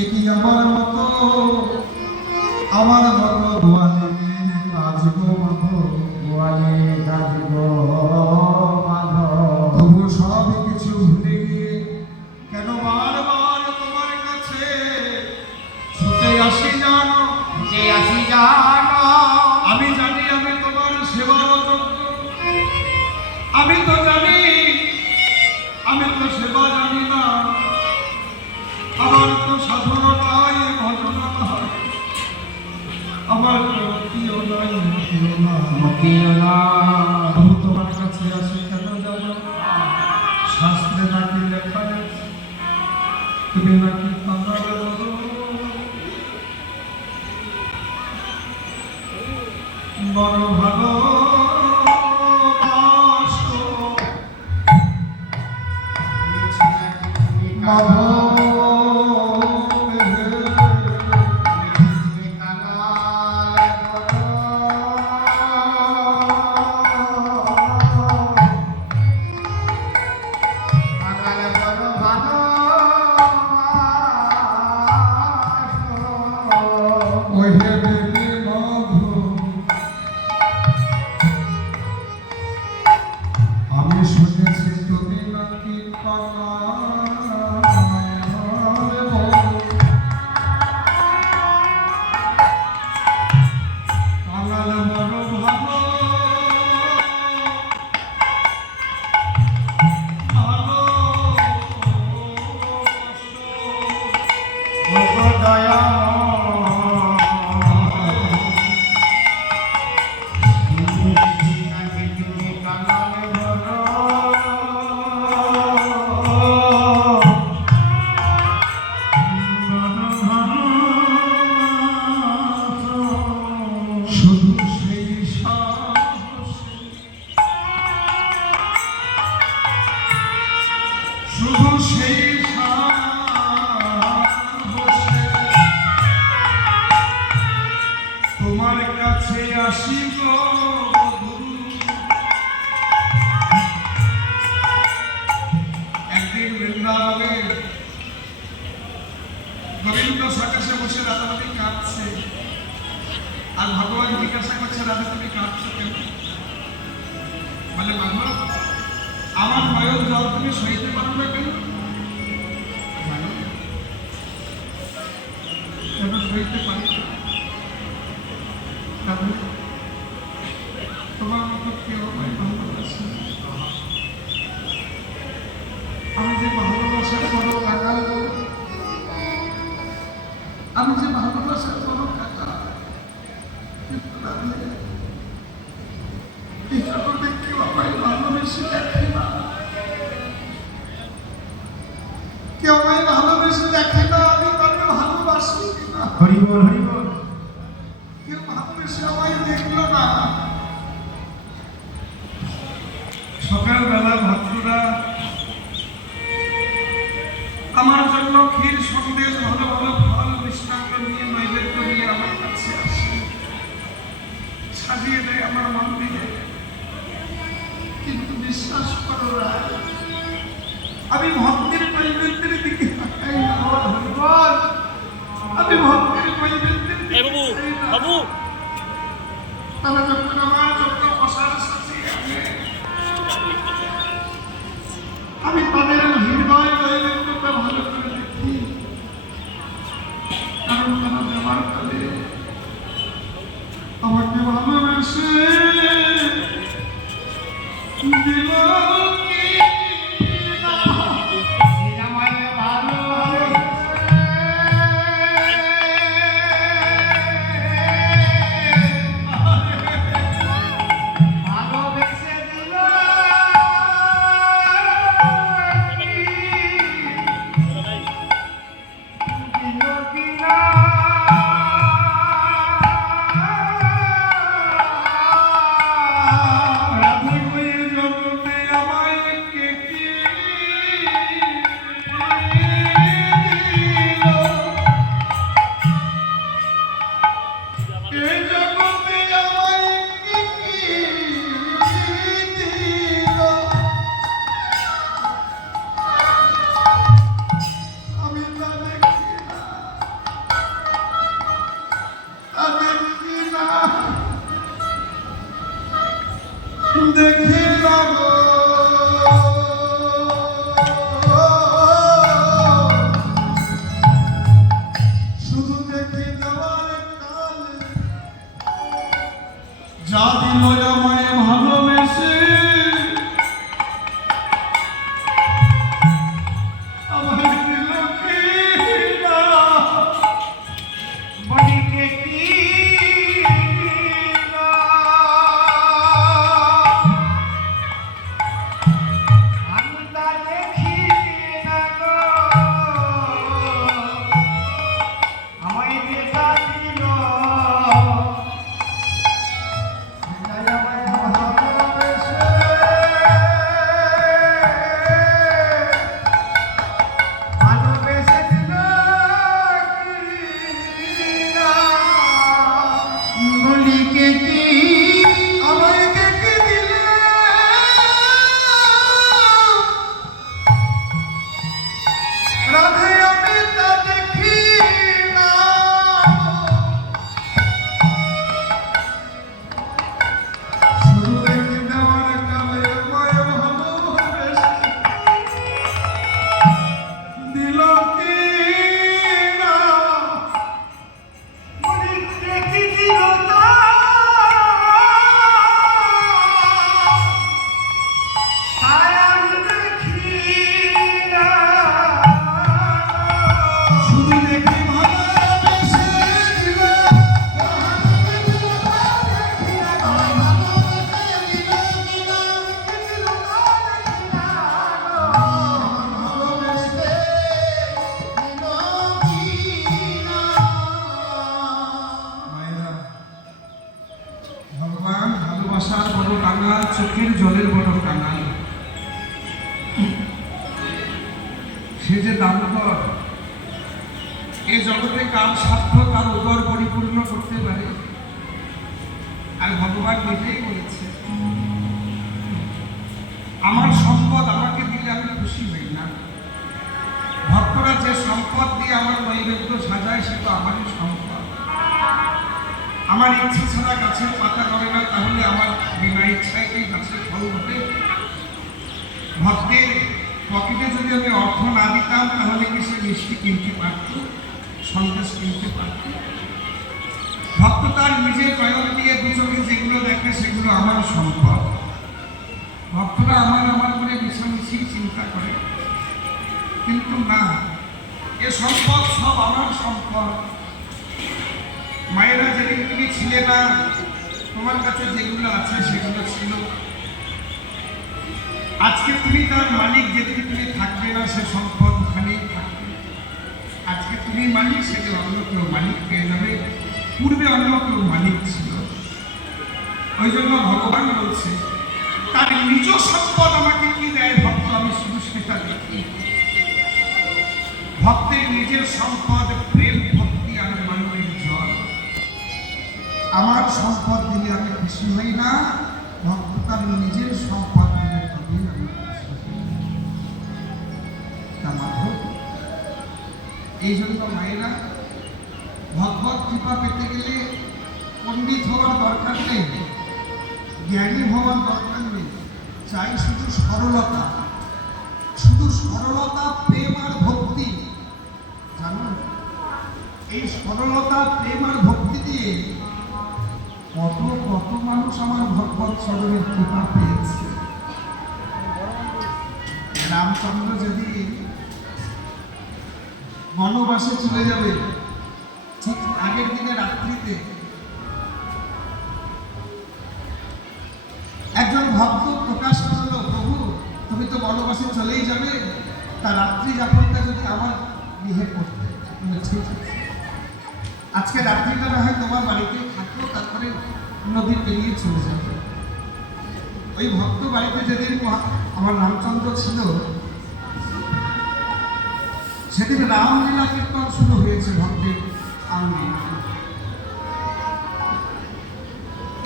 একি আমার মতো গোয়ালে রাজগো মাধব গোয়ালে রাজগো মাধব তবু সব কিছু ভুলে গিয়ে কেন বারবার তোমার কাছে ছুটে আসি জানো আমি জানি আমি তোমার সেবার যোগ্য আমি তো জানি আমি তো সেবা জানি না আমার তো সাধনা নাই ভজনা নাই আমার তো মতিও নাই মতিও না তবু তোমার কাছে আসি কেন জানো শাস্ত্রে নাকি লেখা আছে তুমি নাকি কাঙাল বড় ভালো আমি শুনেছি তুমি নাকি কাঙাল বড় ভালো দয়া শুধু সেই সাহসে শুধু সেই সাহসে তোমার কাছে আসি গো একদিন বৃন্দাবনে গোবিন্দ সকাশে বসে রাধারানী কাঁদছে আর ভগবান জিজ্ঞাসা করছে রাধা তুমি কাঁদছো কেন বলে মাধব আমার নয়ন জল তুমি সইতে পারো না কেন কেন সইতে পারি তোমার মতো কেউ আমায় ভালোবাসে আমি যে ভালোবাসার বড় কাকা আমি যে ভালোবাসার বড় কাকা এই জগতে কেউ আমায় ভালোবেসে দেখে না কেউ আমায় ভালোবেসে দেখে না আমি তাকে ভালোবাসি কিনা হরিবল হরিবল কেউ ভালোবেসে আমায় দেখলো না সকালবেলা ভক্তরা আমার জন্য ক্ষীর সন্দেশ ভালো ভালো ফল মিষ্টান্ন নিয়ে নৈবেদ্য নিয়ে আমার কাছে আসে সাজিয়ে দেয় আমার মন্দিরে কিন্তু বিশ্বাস করো রায় আমি ভক্তের নৈবেদ্যের দিকে তাকাই না হরিবল আমি ভক্তের নৈবেদ্যের দিকে তাকাই না। তারা যখন আমার জন্য প্রসাদ সাজিয়ে আনে আমি তাদের হৃদয় নৈবেদ্যটা ভালো করে দেখি কারণ তারা দেওয়ার কালে আমাকে ভালোবেসে দিল কি না। দেখি না গো শুধু দেখি দেওয়ার কাল যা দিল আমায় ভালোবেসে আমায় দিল কি না বলিকে কি না আমি তা দেখি না গো আমায় দেখা দিল আমায় ভালোবেসে ভালোবেসে দিল কি না বলিকে কি আমায় দেখে দিলে রাধে আমি তা দেখি না শুধু দেখি দেওয়ার কালে আমায় ভালোবেসে দিল কি না বলি দেখি দিল তা তাই আমি দেখি না শুধু দেখি ভালোবেসে দিল মায়েরা, ভগবান ভালোবাসার বড় কাঙাল, চোখের জলের বড় কাঙাল। সে যে দামোদর, এই জগতে কার স্বার্থ তার উদর পরিপূর্ণ করতে পারে। আর ভগবান নিজেই বলেছে, আমার সম্পদ আমাকে দিলে আমি খুশি হই না। ভক্তরা যে সম্পদ দিয়ে আমার নৈবেদ্য সাজায় সে তো আমারই সম্পদ। আমার ইচ্ছে ছাড়া গাছের পাতা ধরে না, তাহলে আমার বিনা ইচ্ছায় এই গাছের ফল ঘটে। ভক্তের পকেটে যদি আমি অর্থ না দিতাম তাহলে কি সে মিষ্টি কিনতে পারত, সন্দেশ কিনতে পারত? ভক্ত তার নিজের প্রয়োগ দিয়ে দু চোখে যেগুলো দেখে সেগুলো আমার সম্পদ। ভক্তরা আমার আমার করে মিশামিশি চিন্তা করে, কিন্তু না, এ সম্পদ সব আমার সম্পদ। মায়েরা, যেদিন তুমি ছিলে না, তোমার কাছে যেগুলো আছে সেগুলো ছিল। আজকে তুমি তার মালিক, যেদিন তুমি থাকবে না সে সম্পদ ওখানেই থাকবে। আজকে তুমি মালিক, সেদিন অন্য কেউ মালিক পেয়ে যাবে। পূর্বে অন্য কেউ মালিক ছিল। ওই জন্য ভগবান বলছে, তার নিজ সম্পদ আমাকে কি দেয় ভক্ত, আমি শুধু সেটা দেখি। ভক্তের নিজের সম্পদ প্রেম, ভক্তি আর মানবের জল। আমার সম্পদ দিলে আমি খুশি হই না, ভক্ত তার নিজের সম্পদ দিলে তবেই আমি খুশি হই। তা মাধব, এই জন্য মায়েরা, ভগবত কৃপা পেতে গেলে পণ্ডিত হওয়ার দরকার নেই, জ্ঞানী হওয়ার দরকার নেই। চাই শুধু সরলতা, শুধু সরলতা, প্রেম আর ভক্তি। জানো, এই সরলতা, প্রেম আর ভক্তি দিয়ে কত কত মানুষ আমার ভগবত চরণের কৃপা পেয়েছে। রামচন্দ্র যদি বনবাসে চলে যাবে, ঠিক আগের দিনে রাত্রিতে একজন ভক্ত প্রকাশ করলো, প্রভু তুমি তো বনবাসে চলেই যাবে, তা রাত্রি যাপনটা যদি আমার গৃহে করতে। ঠিক আছে, আজকে রাত্রিটা না হয় তোমার বাড়িতে থাকলো, তারপরে নদী পেরিয়ে চলে যাবে। ওই ভক্ত বাড়িতে যেদিন আমার রামচন্দ্র ছিল, সেদিন রামলীলা কীর্তন শুরু হয়েছে ভক্তের আঙ্গিক।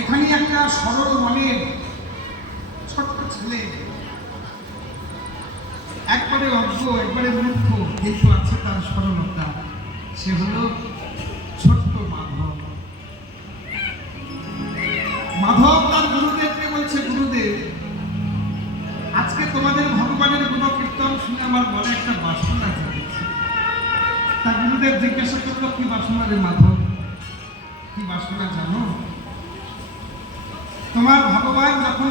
এখানে একটা সরল মনের ছোট্ট ছেলে, একবারে অজ্ঞ, একবারে মূর্খ, কিন্তু আছে তার সরলতা। সে হলো ছোট্ট মাধব। মাধব তার গুরুদেবকে বলছে, গুরুদেব আমার মনে একটা বাসনা জেগেছে। তা গুরুদেব জিজ্ঞাসা করলো, কি বাসনা রে মাধব? কি বাসনা জানো? তোমার ভগবান যখন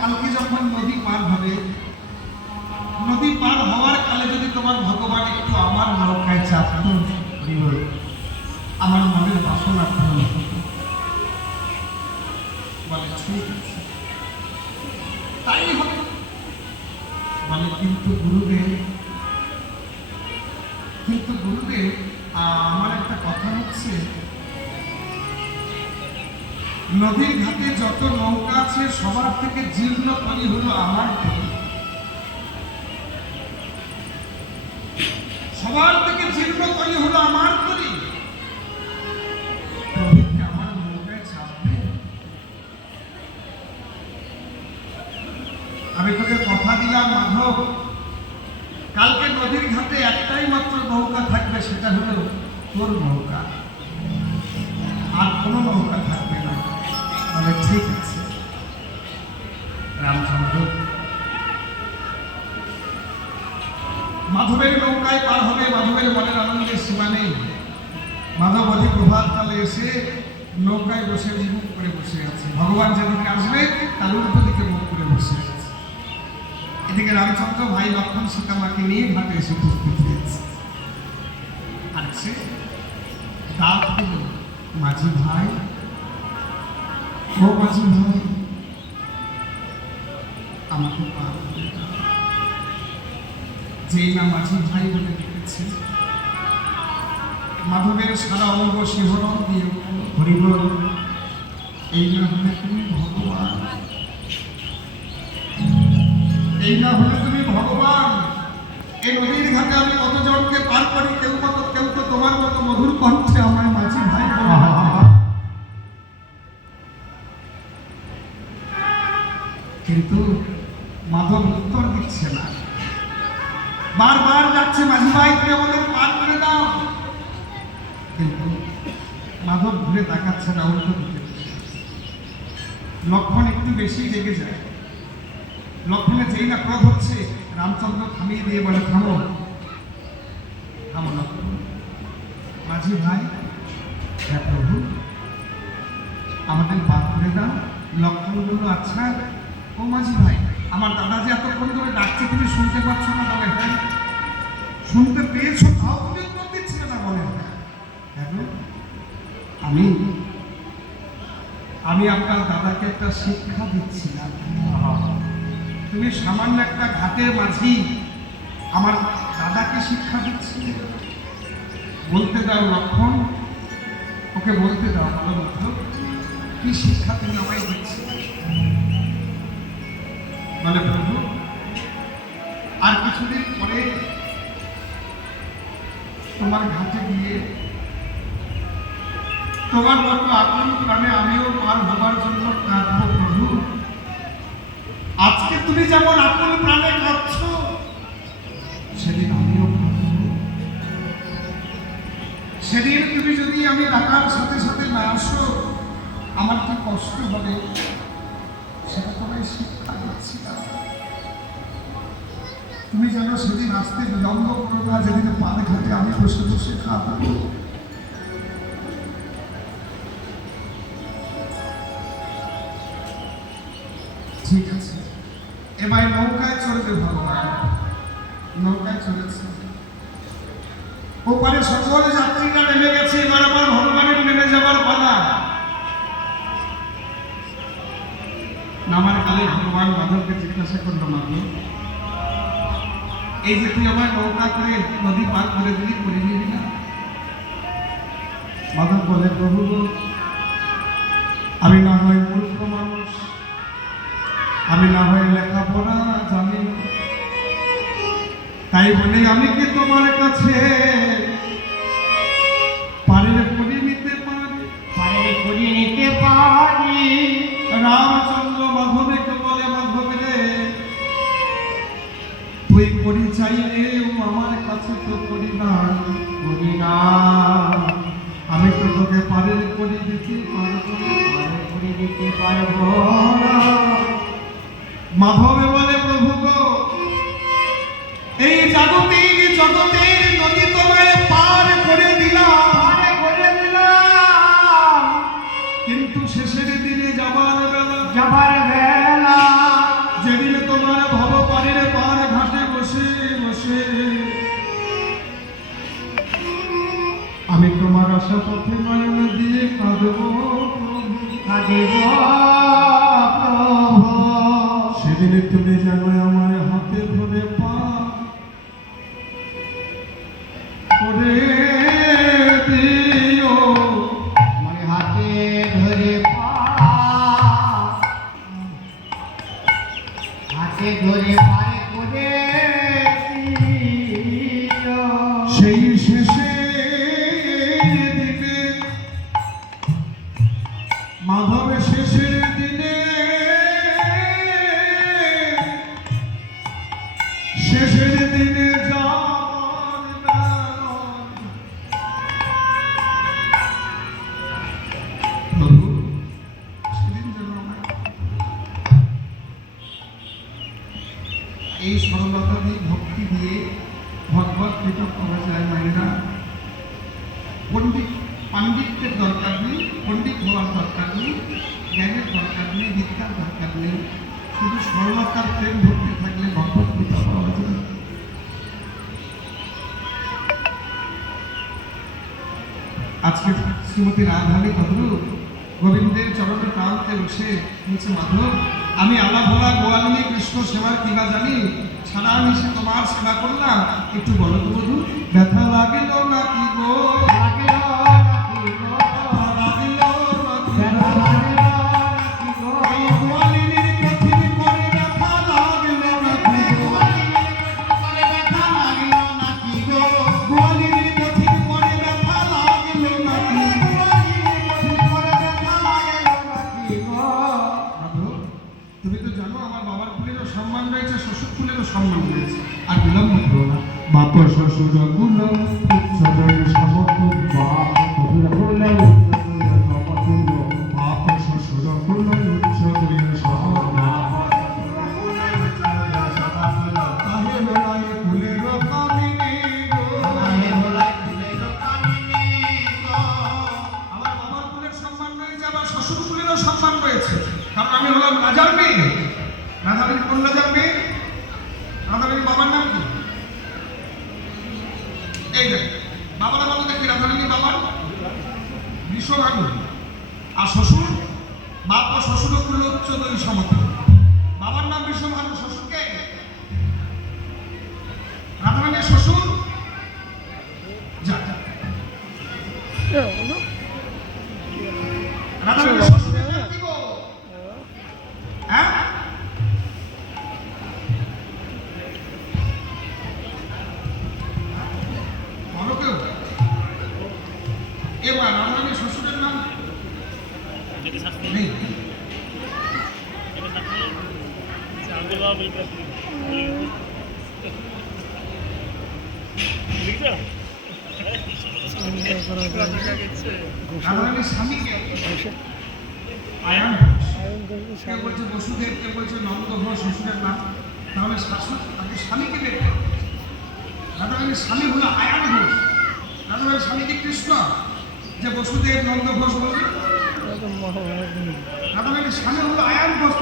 কালকে যখন নদী পার হবে, নদী পার হওয়ার কালে যদি তোমার ভগবান একটু আমার নৌকায় চাপত, আমার মনের বাসনা পূরণ হতো। বলে ঠিক আছে, তাই হবে। বলে কিন্তু গুরুদেব, আমার একটা কথা হচ্ছে, নদীর ঘাটে যত নৌকা আছে সবার থেকে জীর্ণ তরি হলো আমার তরি। সবার থেকে জীর্ণ তরি হলো আমার তরি। প্রভুকে আমার নৌকায় চাপবে? আমি তোকে কথা দিলাম মাধব, কালকে নদীর ঘাটে একটাই মাত্র নৌকা থাকবে, সেটা হলো তোর নৌকা, আর কোনো নৌকা থাকবে না। বলে ঠিক আছে। রামচন্দ্র মাধবের নৌকায় পার হবে। মাধবের মনের আনন্দের সীমা নেই। মাধব অধিক প্রভাত কালে এসে নৌকায় বসে মুখ করে বসে আছে। ভগবান যেদিকে আসবে তার উল্টো দিকে মুখ করে বসে আছে। এদিকে রামচন্দ্র ভাই লক্ষণ সীতামাকে নিয়ে ঘাটে এসে উপস্থিত হয়েছে। আর সে ডাক দিল, মাঝি ভাই, ও মাঝি ভাই, আমাকে পার করে দাও। যেই না মাঝি ভাই বলে ডেকেছে, মাধবের সারা অঙ্গ শিহরণ দিয়ে হরিবল, এই না হলে তুমি ভগবান, এই না হলে তুমি ভগবান। এই নদীর ঘাটে আমি কতজনকে পার করি, কেউ তো তোমার মতো মধুর কণ্ঠে আমার মাঝি ভাই বলে। কিন্তু মাধব উত্তর দিচ্ছে না, বারবার যাচ্ছে, মাঝি ভাই তুমি আমাদের পার করে দাও। কিন্তু মাধব ঘুরে তাকাচ্ছে না, উল্টো দিকে। লক্ষণ একটু বেশি রেগে যায়। লক্ষণে যেই না ক্রোধ হচ্ছে, রামচন্দ্র থামিয়ে দিয়ে বলে, থামো থামো লক্ষণ। মাঝি ভাই, হ্যাঁ প্রভু, আমাদের পার করে দাও। লক্ষণ বলল, আচ্ছা ও মাঝি ভাই, আমার দাদা যে এতক্ষণ ধরে ডাকছে তুমি শুনতে পাচ্ছ না? বলে হ্যাঁ। শুনতে পেয়েছো, তাও তুমি উত্তর দিচ্ছি না? বলে হ্যাঁ। আমি আপনার দাদাকে একটা শিক্ষা দিচ্ছিলাম। তুমি সামান্য একটা ঘাটের মাঝি আমার দাদাকে শিক্ষা দিচ্ছি? বলতে দাও লক্ষণ, ওকে বলতে দাও। ভালো মতো কি শিক্ষা তুমি আমায় দিচ্ছি? বলে প্রভু, আর কিছুদিন পরে তোমার ঘাটে গিয়ে তোমার মতো আকুল প্রাণে আমিও পার হবার জন্য কাঁদবো প্রভু। আজকে তুমি যেমন আকুল প্রাণে কাঁদছ, সেদিন আমিও কাঁদবো। সেদিন তুমি যদি আমি ডাকার সাথে সাথে না আসো, আমার কি কষ্ট হবে, সেটা তোমায় শিক্ষা দিচ্ছিলাম। তুমি যেন সেদিন আসতে বিলম্ব করো না, যেদিন পানে ঘাটে আমি বসে বসে খাবো। ঠিক আছে, এবার নৌকায় চলবে ভগবান। নৌকায় চলেছে, ওপারে সকল যাত্রীরা নেমে গেছে, এবার আমার ভগবানের নেমে যাবার পালা। নামার কালে ভগবান মাধবকে জিজ্ঞাসা করলো, মাধব, এই যে তুই আমার নৌকা করে নদী পার করে দিলি, করে নিবি না? মাধব বলে, প্রভু আমি না হয় মূর্খ মানুষ, আমি না হয় লেখাপড়া জানি না, তাই বলে আমি কি তোমার কাছে পারে করিয়ে নিতে পারি? পারে করিয়ে নিতে পারি। রামচন্দ্র মাধবকে বলে, মাধব রে, তুই করি চাইলে আমার কাছে তো করি না, করি না। আমি তো তোকে পারে করে দিতে পারবো, পারে করে দিতে পারবো না। মাধবে বলে, প্রভু গো, এই জাগো আমি তোমার আশা পথে নয়ন দিয়ে কাঁদব কাঁদিব প্রভু। সেদিনে তুমি যেন আমার হাতে ধরে পা করে দিও। আমার হাতে ধরে পা, হাতে ধরে পায়ে করে দিও। সেই শেষে দিনে মাধবের শেষের দিনে, শেষের দিনে যাবার বেলায় প্রভু সেদিন যেন আমার এই সরলতা দিয়ে ভক্তি দিয়ে ভগবত কৃপা করা যায় মায়েরা। পাণ্ডিত্যের দরকার নেই, পণ্ডিত হওয়ার দরকার নেই, জ্ঞানের দরকার নেই, বিদ্যার দরকার নেই, শুধু সরলতার প্রেম ভক্তি থাকলে ভগবত কৃপা পাওয়া যায়। আজকে শ্রীমতী রাধানী ভদ্র গোবিন্দের চরণে প্রান্তে বসে বলছে, মাধব আমি আলা ভোলা গোয়ালিনী কৃষ্ণ সেবার কিবা জানি, সারা মিশে তোমার সেবা করলাম, একটু বলো তো বধু ব্যথা লাগিল না কি গো? লাগিল নাকি গো? লাগিল ব্যথা লাগিল নাকি গো? এই গোয়ালিনীর কঠিন করে ব্যথা লাগিল নাকি গো? করে ব্যথা লাগিল নাকি গো? গোয়ালিনীর কঠিন করে ব্যথা লাগিল নাকি? করে ব্যথা লাগিল নাকি গো? মাধব তুমি তো জানো আমার বাবার কুলেরও সম্মান রয়েছে, শ্বশুর কুলেরও সম্মান রয়েছে, আর বিলম্ব করো না। বাপ শ্বশুর কুল উচ্চদয় সমতুল, বাপ শ্বশুর কুল উচ্চদয় সমতুল, বাপ শ্বশুর কুল উচ্চদয় সমতুল, তাহে বেলায় কুলের কামিনী গো। তাহে বেলায় কুলের কামিনী গো। আমার বাবার কুলের সম্মান রয়েছে, আমার শ্বশুর কুলেরও সম্মান রয়েছে, কারণ আমি হলাম রাজার মেয়ে। রাধারানী কোন রাজার মেয়ে? রাধারানীর বাবার নাম কি? এই দেখ বাবারা বলো দেখি, রাধারানীর বাবার বিশ্বভানু, আর শ্বশুর বাপ ও শ্বশুর কুল উচ্চদয় সমতুল। বাবার নাম বিশ্বভানু, শ্বশুরকে রাধারানীর শ্বশুর যা রাধারানীর শ্বশুরের নাম কি গো? হ্যাঁ বলো কেউ? এবার রাধারানীর শ্বশুরের নাম নেই। রাধারানীর স্বামীকে আয়ান ঘোষ, কেউ বলছে বসুদেব, কেউ বলছে নন্দ ঘোষ শ্বশুরের নাম, তাহলে শাশুড় তাকে স্বামীকে বের করো। রাধারানীর স্বামী হলো আয়ান ঘোষ, রাধারানীর স্বামী কি কৃষ্ণ যে বসুদেব নন্দ ঘোষ বলবে? রাধারানীর স্বামী হলো আয়ান ঘোষ,